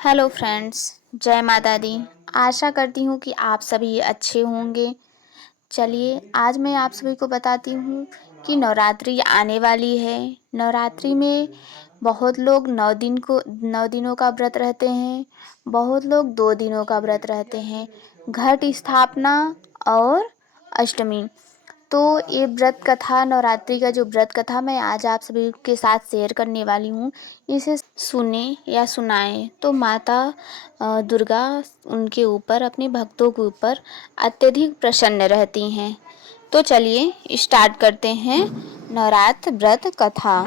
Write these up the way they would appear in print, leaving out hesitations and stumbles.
Hello friends, जय माता दी। आशा करती हूँ कि आप सभी अच्छे होंगे। चलिए आज मैं आप सभी को बताती हूँ कि नवरात्रि आने वाली है। नवरात्रि में बहुत लोग 9 दिनों का व्रत रहते हैं, बहुत लोग 2 दिनों का व्रत रहते हैं। घट स्थापना और अष्टमी, तो ये व्रत कथा, नवरात्रि का जो व्रत कथा मैं आज आप सभी के साथ शेयर करने वाली हूँ, इसे सुने या सुनाएं तो माता दुर्गा उनके ऊपर, अपने भक्तों के ऊपर अत्यधिक प्रसन्न रहती हैं। तो चलिए स्टार्ट करते हैं नवरात्र व्रत कथा।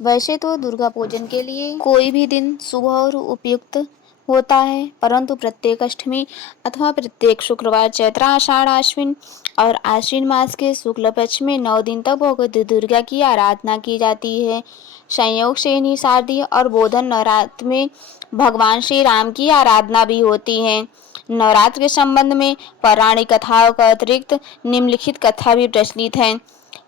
वैसे तो दुर्गा पूजन के लिए कोई भी दिन शुभ और उपयुक्त होता है, परंतु प्रत्येक अष्टमी अथवा प्रत्येक शुक्रवार चैत्र आषाढ़ आश्विन और आश्विन मास के शुक्ल पक्ष में 9 दिन तक भगवती दुर्गा की आराधना की जाती है। संयोग से इन्हीं शारदीय और बोधन नवरात्र में भगवान श्री राम की आराधना भी होती है। नवरात्र के संबंध में पौराणिक कथाओं का अतिरिक्त निम्नलिखित कथा भी प्रचलित है।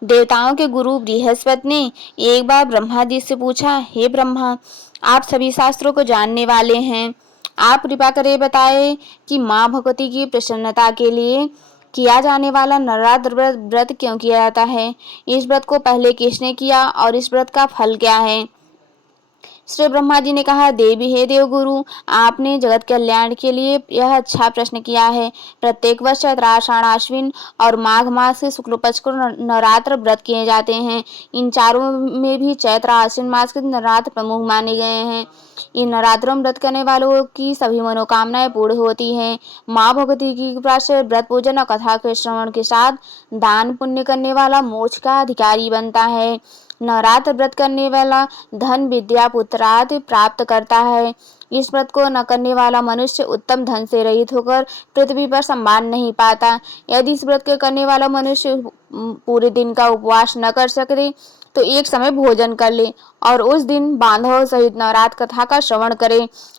देवताओं के गुरु बृहस्पति ने एक बार ब्रह्मा जी से पूछा, हे ब्रह्मा, आप सभी शास्त्रों को जानने वाले हैं, आप कृपा करे बताए कि माँ भगवती की प्रसन्नता के लिए किया जाने वाला नवरात्र व्रत क्यों किया जाता है। इस व्रत को पहले किसने किया और इस व्रत का फल क्या है। श्री ब्रह्मा जी ने कहा, देवी हे देवगुरु, आपने जगत कल्याण के लिए यह अच्छा प्रश्न किया है। प्रत्येक वर्ष चैत्र आषाढ़ आश्विन और माघ मास के शुक्ल पक्ष को नवरात्र व्रत किए जाते हैं। इन चारों में भी चैत्र आश्विन मास के नवरात्र प्रमुख माने गए हैं। इन नवरात्रों में व्रत करने वालों की सभी मनोकामनाएं पूर्ण होती हैं। माँ भगवती की कृपा से व्रत पूजन और कथा के श्रवण के साथ दान पुण्य करने वाला मोक्ष का अधिकारी बनता है। नवरात्र व्रत करने वाला धन विद्या पुत्रादि प्राप्त करता है। इस व्रत को न करने वाला मनुष्य उत्तम धन से रहित होकर पृथ्वी पर सम्मान नहीं पाता। यदि इस व्रत के करने वाला मनुष्य पूरे दिन का उपवास न कर सके तो एक समय भोजन कर ले और उस दिन बांधव सहित नवरात्र कथा का श्रवण करे।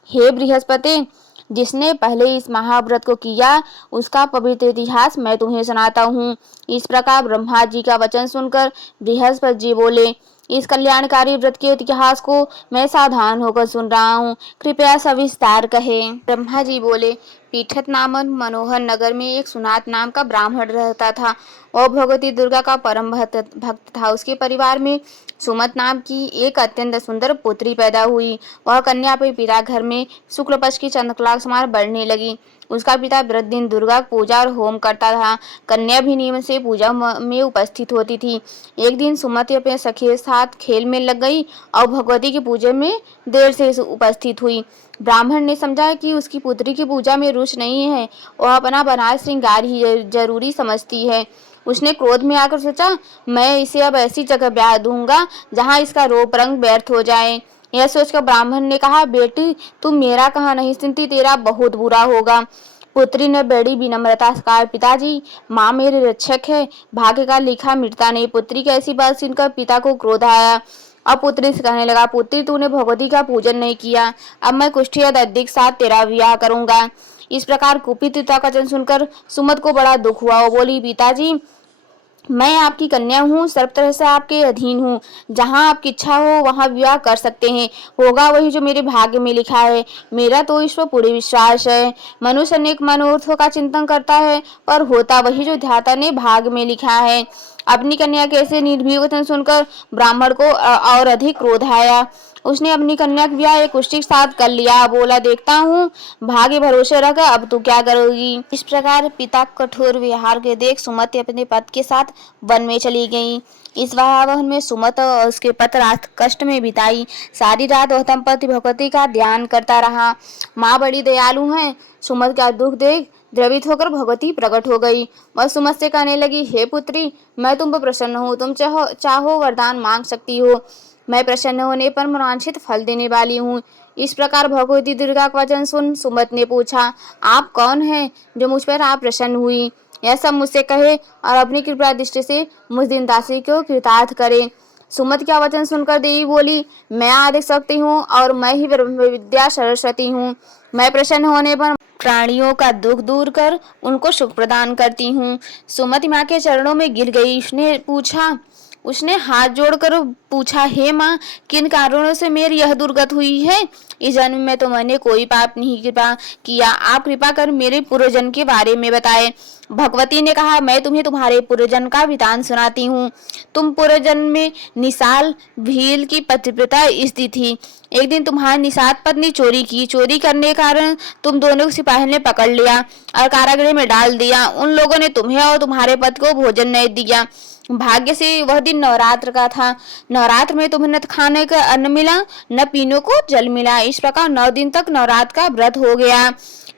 हे बृहस्पति, जिसने पहले इस महाव्रत को किया उसका पवित्र इतिहास मैं तुम्हें सुनाता हूँ। इस प्रकार ब्रह्मा जी का वचन सुनकर बृहस्पति जी बोले, इस कल्याणकारी व्रत के इतिहास को मैं सावधान होकर सुन रहा हूँ, कृपया सविस्तार कहे। ब्रह्मा जी बोले, पीठत नामक मनोहर नगर में एक सुनात नाम का ब्राह्मण रहता था। वह भगवती दुर्गा का परम भक्त था। उसके परिवार में सुमत नाम की एक अत्यंत सुंदर पुत्री पैदा हुई। वह कन्या अपने पिता घर में शुक्ल पक्ष की चंद्रकला समान बढ़ने लगी। उसका पिता व्रत दिन दुर्गा पूजा और होम करता था। कन्या भी नियम से पूजा में उपस्थित होती थी। एक दिन सुमति अपने सखी के साथ खेल में लग गई और भगवती की पूजा में देर से उपस्थित हुई। ब्राह्मण ने समझा कि उसकी पुत्री की पूजा में रुचि नहीं है, वह अपना बनाए श्रृंगार ही जरूरी समझती है। उसने क्रोध में आकर सोचा, मैं इसे अब ऐसी जगह ब्याह दूंगा जहाँ इसका रूप रंग व्यर्थ हो जाए। यह सोचकर ब्राह्मण ने कहा, बेटी तुम मेरा कहा नहीं सुनती, तेरा बहुत बुरा होगा। पुत्री ने बड़ी विनम्रता से कहा, पिताजी माँ मेरे रक्षक है, भाग्य का लिखा मिटता नहीं। पुत्री की ऐसी बात सुनकर पिता को क्रोध आया। अब पुत्री से कहने लगा, पुत्री तूने भगवती का पूजन नहीं किया, अब मैं कुष्ठी या दद्दी के साथ तेरा विवाह करूंगा। इस प्रकार कुपित पिता का वचन सुनकर सुमत को बड़ा दुख हुआ। वो बोली, पिताजी मैं आपकी कन्या हूँ, सर्व तरह से आपके अधीन हूँ, जहाँ आपकी इच्छा हो वहाँ विवाह कर सकते हैं, होगा वही जो मेरे भाग्य में लिखा है। मेरा तो ईश्वर पूरी विश्वास है। मनुष्य अनेक मनोरथों का चिंतन करता है, पर होता वही जो ध्याता ने भाग्य में लिखा है। अपनी कन्या के ऐसे निर्भीक वचन सुनकर ब्राह्मण को और अधिक क्रोध आया। उसने अपनी कन्या का ब्याह एक कुष्ठी के साथ कर लिया। बोला, देखता हूँ भाग्य भरोसे रख, अब तू क्या करोगी। इस प्रकार पिता कठोर व्यवहार के देख सुमति अपने पति के साथ वन में चली गई। इस वाहन में सुमत और उसके पति रात कष्ट में बिताई। सारी रात वह दंपति भगवती का ध्यान करता रहा। माँ बड़ी दयालु है। सुमत का दुख देख द्रवित होकर भगवती प्रकट हो गई। वह सुमत से कहने लगी, हे पुत्री, मैं तुम पर प्रसन्न हूँ, तुम चाहो वरदान मांग सकती हो, मैं प्रसन्न होने पर मनोवांछित फल देने वाली हूँ। इस प्रकार भगवती दुर्गा का वचन सुन सुमत ने पूछा, आप कौन हैं जो मुझ पर आप प्रसन्न हुई। यह सब मुझसे कहे और अपनी कृपा दृष्टि से मुझ दिन दासी को कृतार्थ करे। सुमत का वचन सुनकर देवी बोली, मैं आदि शक्ति हूँ और मैं ही ब्रह्म विद्या सरस्वती हूँ। मैं प्रसन्न होने पर प्राणियों का दुख दूर कर उनको सुख प्रदान करती हूँ। सुमति माँ के चरणों में गिर गई। उसने हाथ जोड़कर पूछा, हे माँ, किन कारणों से मेरी यह दुर्गत हुई है? इस जन्म में तो मैंने कोई पाप नहीं कृपा किया, आप कृपा कर मेरे पूर्वजन्म के बारे में बताएं। भगवती ने कहा, मैं तुम्हें तुम्हारे पूर्वजन्म का वृतांत सुनाती हूँ। तुम पूर्वजन्म में निसाल भील की पतिव्रता स्त्री थी। एक दिन तुम्हारी निषाद पत्नी चोरी की। चोरी करने के कारण तुम दोनों को सिपाही ने पकड़ लिया और कारागृह में डाल दिया। उन लोगों ने तुम्हें और तुम्हारे पति को भोजन नहीं दिया। भाग्य से वह दिन नवरात्र का था। नवरात्र में तुम्हें न खाने का अन्न मिला, न पीने को जल मिला। इस प्रकार 9 दिन तक नवरात्र का व्रत हो गया।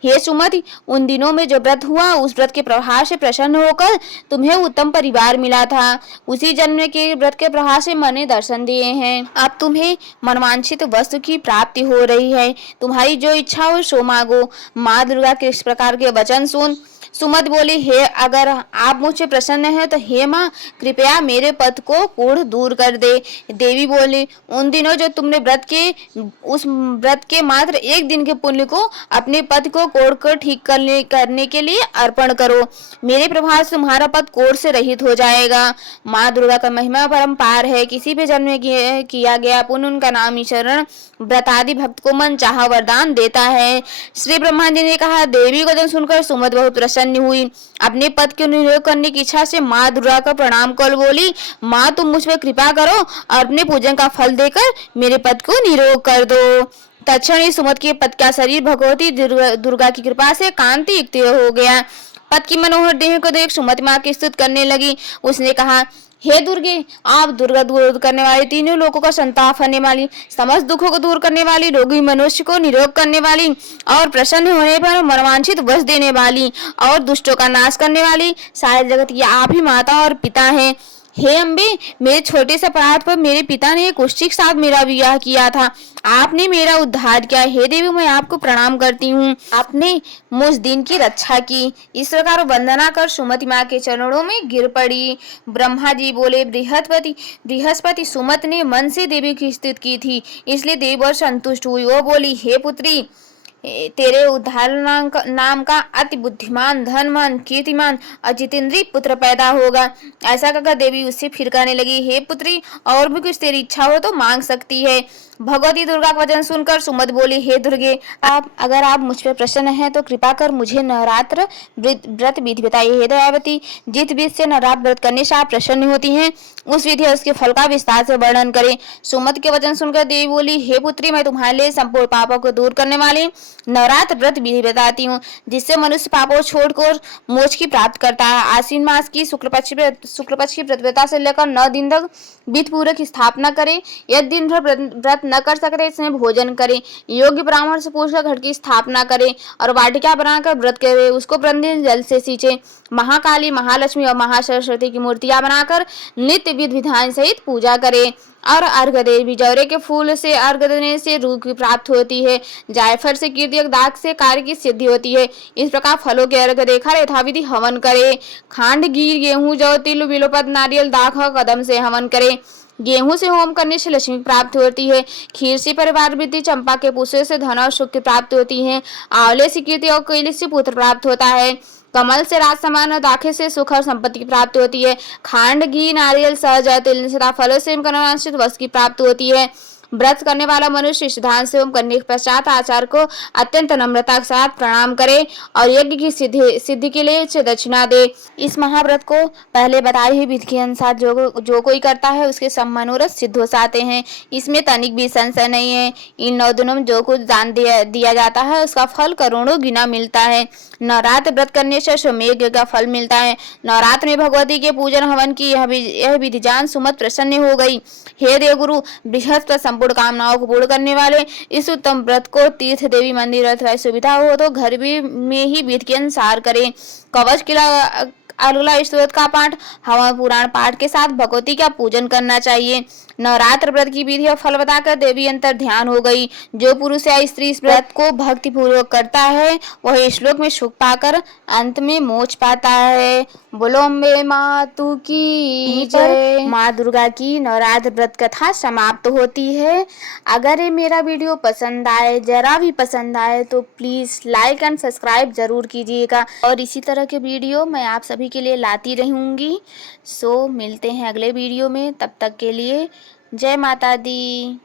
हे सुमति, उन दिनों में जो व्रत हुआ, उस व्रत के प्रभाव से प्रसन्न होकर तुम्हें उत्तम परिवार मिला था। उसी जन्म के व्रत के प्रभाव से मैंने दर्शन दिए हैं। अब तुम्हें मनवांछित वस्तु की प्राप्ति हो रही है। तुम्हारी जो इच्छा हो सो मांगो। माँ दुर्गा के इस प्रकार के वचन सुन सुमति बोली, हे, अगर आप मुझसे प्रसन्न हैं तो हे माँ, कृपया मेरे पद को कूढ़ दूर कर दे। देवी बोली, उन दिनों जो तुमने उस व्रत के मात्र एक दिन के पुण्य को अपने पद को कोढ़ कर ठीक करने के लिए अर्पण करो। मेरे प्रभाव से तुम्हारा पद कोढ़ से रहित हो जाएगा। माँ दुर्गा का महिमा परम्पार है। किसी भी जन्म में किया गया पुण्य, उनका नाम ही शरण व्रतादि भक्त को मन चाहा वरदान देता है। श्री ब्रह्मा जी ने कहा, देवी को जन सुनकर सुमति बहुत प्रसन्न हुई। अपने पद के निरोग करने की इच्छा से माँ दुर्गा का प्रणाम कर बोली, माँ, तुम मुझ पर कृपा करो और अपने पूजन का फल देकर मेरे पद को निरोग कर दो। तत्क्षण ही सुमति के पद का शरीर भगवती दुर्गा की कृपा से कांति युक्त हो गया। पद की मनोहर देह को देख सुमति माँ की स्तुति करने लगी। उसने कहा, हे दुर्गे, आप दुर्गा दूर करने वाली, तीनों लोगों का संताप हरने वाली, समस्त दुखों को दूर करने वाली, रोगी मनुष्य को निरोग करने वाली और प्रसन्न होने पर मनवांछित वश देने वाली और दुष्टों का नाश करने वाली, सारे जगत की आप ही माता और पिता हैं। हे अम्बे, मेरे छोटे से अपराध पर मेरे पिता ने कुष्ठी के साथ मेरा विवाह किया था। आपने मेरा उद्धार किया। हे देवी, मैं आपको प्रणाम करती हूँ। आपने मुझ दिन की रक्षा की। इस प्रकार वंदना कर सुमति माँ के चरणों में गिर पड़ी। ब्रह्मा जी बोले, बृहस्पति सुमति ने मन से देवी की स्तुति की थी, इसलिए देवी और संतुष्ट हुई। वो बोली, हे पुत्री, तेरे उद्धार नाम का अति बुद्धिमान, धनवान, कीर्तिमान और जितेंद्रीय पुत्र पैदा होगा। ऐसा कहकर देवी उससे फिर कहने लगी, हे पुत्री, और भी कुछ तेरी इच्छा हो तो मांग सकती है। भगवती दुर्गा का वचन सुनकर सुमति बोली, हे दुर्गे, अगर आप मुझ पर प्रसन्न हैं तो कृपा कर मुझे नवरात्र व्रत विधि बताइए। हे दयावती, जिस विधि से नवरात्र व्रत करने से आप प्रसन्न होती हैं, उस विधि और उसके फल का विस्तार से वर्णन करें। सुमति के वचन सुनकर देवी बोली, हे पुत्री, मैं तुम्हारे लिए संपूर्ण पापों को दूर करने वाली नवरात्र व्रत विधि बताती हूँ, जिससे मनुष्य पापों छोड़कर मोक्ष की प्राप्त करता है। आश्विन मास की शुक्ल पक्ष की प्रतिपदा से लेकर 9 दिन तक विधि पूर्वक की स्थापना करें। यदि दिन भर व्रत न कर सकते, इसमें भोजन करें। योग्य ब्राह्मण से पूछकर घट की स्थापना करें और वाटिका बनाकर व्रत करें। उसको प्रतिदिन जल से सींचे। महाकाली, महालक्ष्मी और महासरस्वती की मूर्तियां बनाकर नित्य विधि विधान सहित पूजा करें और अर्घ दे। बिजौरे के फूल से अर्घ देने से रूह की प्राप्त होती है। जायफल से कीर्ति दाग से कार्य की सिद्धि होती है। इस प्रकार फलों के अर्घ देकर यथाविधि हवन करे। खांड, घी, गेहूं, जौ, तिल, बिलोपत, नारियल, दाख और कदम से हवन करे। गेहूं से होम करने से लक्ष्मी प्राप्त होती है। खीर से परिवार वृद्धि, चंपा के पुष्प से धन और सुख की प्राप्ति होती है। आंवले से कीर्ति और केले से पुत्र प्राप्त होता है। कमल से राज समान और दाखे से सुख और संपत्ति की प्राप्ति होती है। खांड, घी, नारियल, सहज तिल तथा फलों से वस्तु की प्राप्ति होती है। व्रत करने वाला मनुष्य सिद्धांत से होम करने के पश्चात आचार्य को अत्यंत नम्रता के साथ प्रणाम करे और यज्ञ की सिद्धि के लिए उसे दक्षिणा दे। इस महाव्रत को पहले बताई हुई विधि के अनुसार जो कोई करता है, उसके सब मनोरथ सिद्ध हो जाते हैं। इसमें तनिक भी संशय नहीं है। इन 9 दिनों में जो कुछ दान दिया जाता है, उसका फल करोड़ों गुना मिलता है। नवरात्र व्रत करने से अश्वमेध का फल मिलता है। नवरात्र में भगवती के पूजन हवन की यह विधि जान सुमति प्रसन्न हो गई। हे देवगुरु, बृहस्पति संपूर्ण कामनाओं को पूर्ण करने वाले इस उत्तम व्रत को तीर्थ, देवी मंदिर अथवा सुविधा हो तो घर भी में ही विधि के अनुसार करें। कवच किला अगला स्तोत्र का पाठ, हवन पुराण पाठ के साथ भगवती का पूजन करना चाहिए। नवरात्र व्रत की विधि और फल बताकर देवी अंतर ध्यान हो गई। जो पुरुष या स्त्री इस व्रत को भक्ति पूर्वक करता है, वह श्लोक में सुख पाकर अंत में मोक्ष पाता है। बोलो अम्बे मातु की जय। माँ दुर्गा की नवरात्र व्रत कथा समाप्त होती है। अगर ये मेरा वीडियो पसंद आए, जरा भी पसंद आए, तो प्लीज लाइक एंड सब्सक्राइब जरूर कीजिएगा और इसी तरह के वीडियो मैं आप सभी के लिए लाती रहूंगी। सो मिलते हैं अगले वीडियो में, तब तक के लिए जय माता दी।